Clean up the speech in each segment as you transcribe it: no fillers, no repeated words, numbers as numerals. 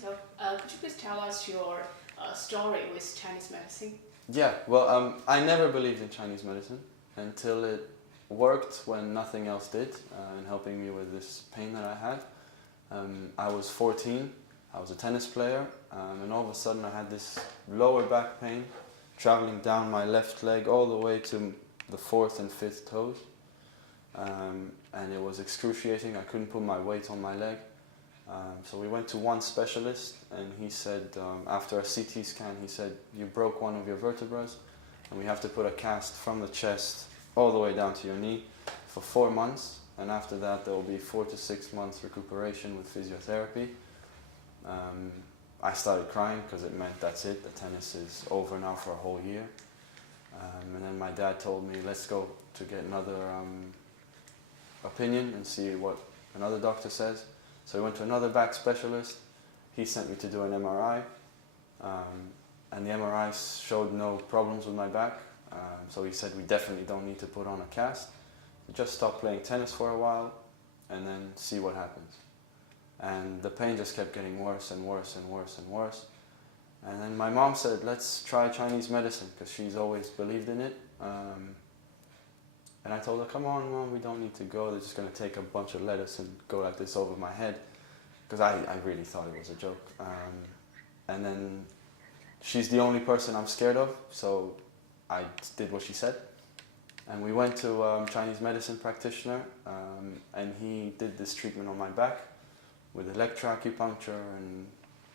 so could you please tell us your story with Chinese medicine? Yeah, well, I never believed in Chinese medicine until it worked when nothing else did in helping me with this pain that I had. I was 14, I was a tennis player, and all of a sudden I had this lower back pain traveling down my left leg all the way to the fourth and fifth toes. And it was excruciating. I couldn't put my weight on my leg. So we went to one specialist, and he said, after a CT scan, he said, you broke one of your vertebrae, and we have to put a cast from the chest all the way down to your knee for 4 months, and after that there will be 4 to 6 months recuperation with physiotherapy. I started crying because it meant that's it, the tennis is over now for a whole year. And then my dad told me, let's go to get another opinion and see what another doctor says. So we went to another back specialist. He sent me to do an MRI, and the MRI showed no problems with my back. So he said we definitely don't need to put on a cast. Just stop playing tennis for a while and then see what happens. And the pain just kept getting worse and worse and worse and worse. And then my mom said, let's try Chinese medicine, because she's always believed in it. And I told her, come on, Mom, we don't need to go. They're just going to take a bunch of lettuce and go like this over my head. Because I really thought it was a joke. And then she's the only person I'm scared of, so I did what she said. And we went to a Chinese medicine practitioner, and he did this treatment on my back with electroacupuncture and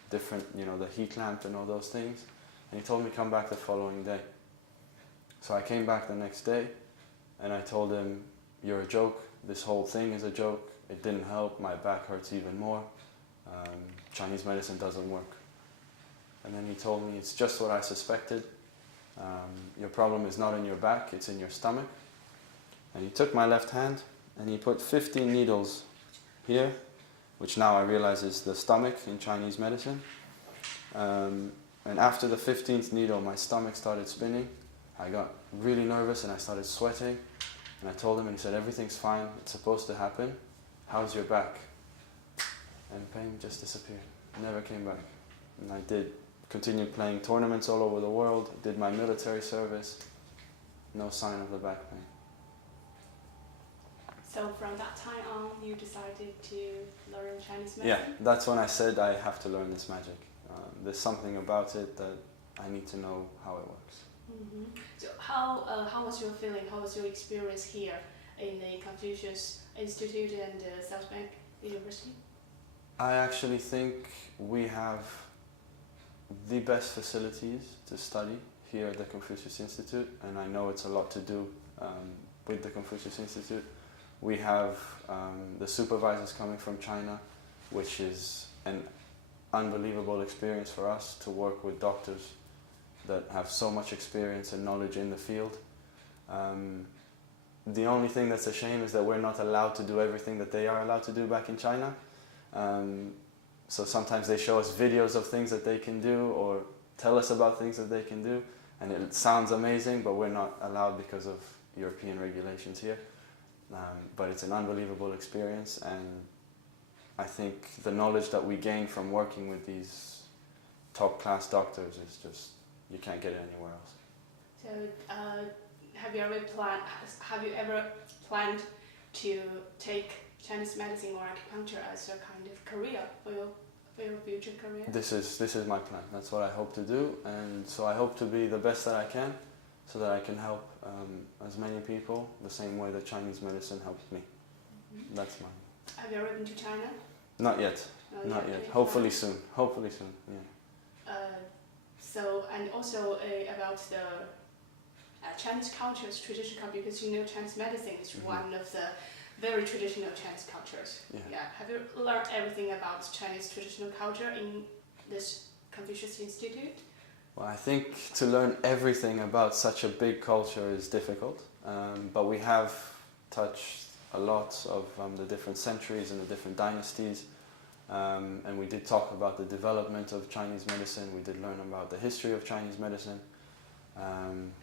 different, the heat lamp and all those things. And he told me come back the following day. So I came back the next day, and I told him, you're a joke, this whole thing is a joke, it didn't help, my back hurts even more, Chinese medicine doesn't work. And then he told me, it's just what I suspected, your problem is not in your back, it's in your stomach. And he took my left hand and he put 15 needles here, which now I realize is the stomach in Chinese medicine. And after the 15th needle, my stomach started spinning. I got really nervous and I started sweating. And I told him, and he said, everything's fine, it's supposed to happen. How's your back? And pain just disappeared, never came back. And I continued playing tournaments all over the world, did my military service, no sign of the back pain. So from that time on, you decided to learn Chinese medicine? Yeah, that's when I said I have to learn this magic. There's something about it that I need to know how it works. Mm-hmm. So how was your feeling? How was your experience here in the Confucius Institute and South Bank University? I actually think we have the best facilities to study here at the Confucius Institute, and I know it's a lot to do with the Confucius Institute. We have the supervisors coming from China, which is an unbelievable experience for us to work with doctors that have so much experience and knowledge in the field. The only thing that's a shame is that we're not allowed to do everything that they are allowed to do back in China. So sometimes they show us videos of things that they can do or tell us about things that they can do, and it sounds amazing, but we're not allowed because of European regulations here. But it's an unbelievable experience, and I think the knowledge that we gain from working with these top-class doctors is just, you can't get it anywhere else. So have you ever planned to take Chinese medicine or acupuncture as a kind of career for your future career? This is my plan. That's what I hope to do, and so I hope to be the best that I can, so that I can help as many people the same way that Chinese medicine helped me. Mm-hmm. That's mine. Have you ever been to China? Not yet. Not yet. Hopefully soon. Hopefully soon. Yeah. So, and also about the Chinese culture's traditional, because Chinese medicine is one of the very traditional Chinese cultures. Yeah. Have you learned everything about Chinese traditional culture in this Confucius Institute? Well, I think to learn everything about such a big culture is difficult, but we have touched a lot of the different centuries and the different dynasties, and we did talk about the development of Chinese medicine. We did learn about the history of Chinese medicine,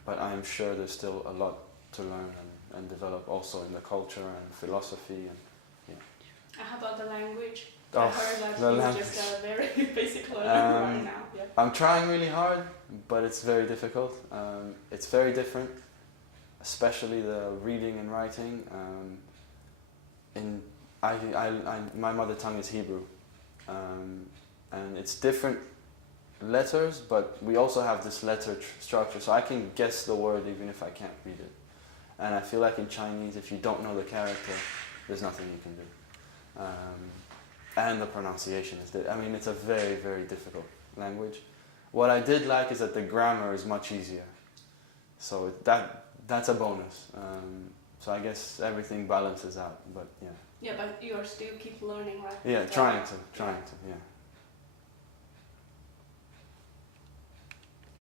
but I am sure there's still a lot to learn and develop also in the culture and philosophy. And how about the language? I heard that the you're language. just a very basic learner right now. Yeah. I'm trying really hard, but it's very difficult. It's very different, especially the reading and writing. My mother tongue is Hebrew, and it's different letters, but we also have this letter structure, so I can guess the word even if I can't read it. And I feel like in Chinese, if you don't know the character, there's nothing you can do. And the pronunciation is, it's a very, very difficult language. What I did like is that the grammar is much easier. So that's a bonus. So I guess everything balances out, but yeah. Yeah, but you are still keep learning, right? Yeah, trying to, yeah.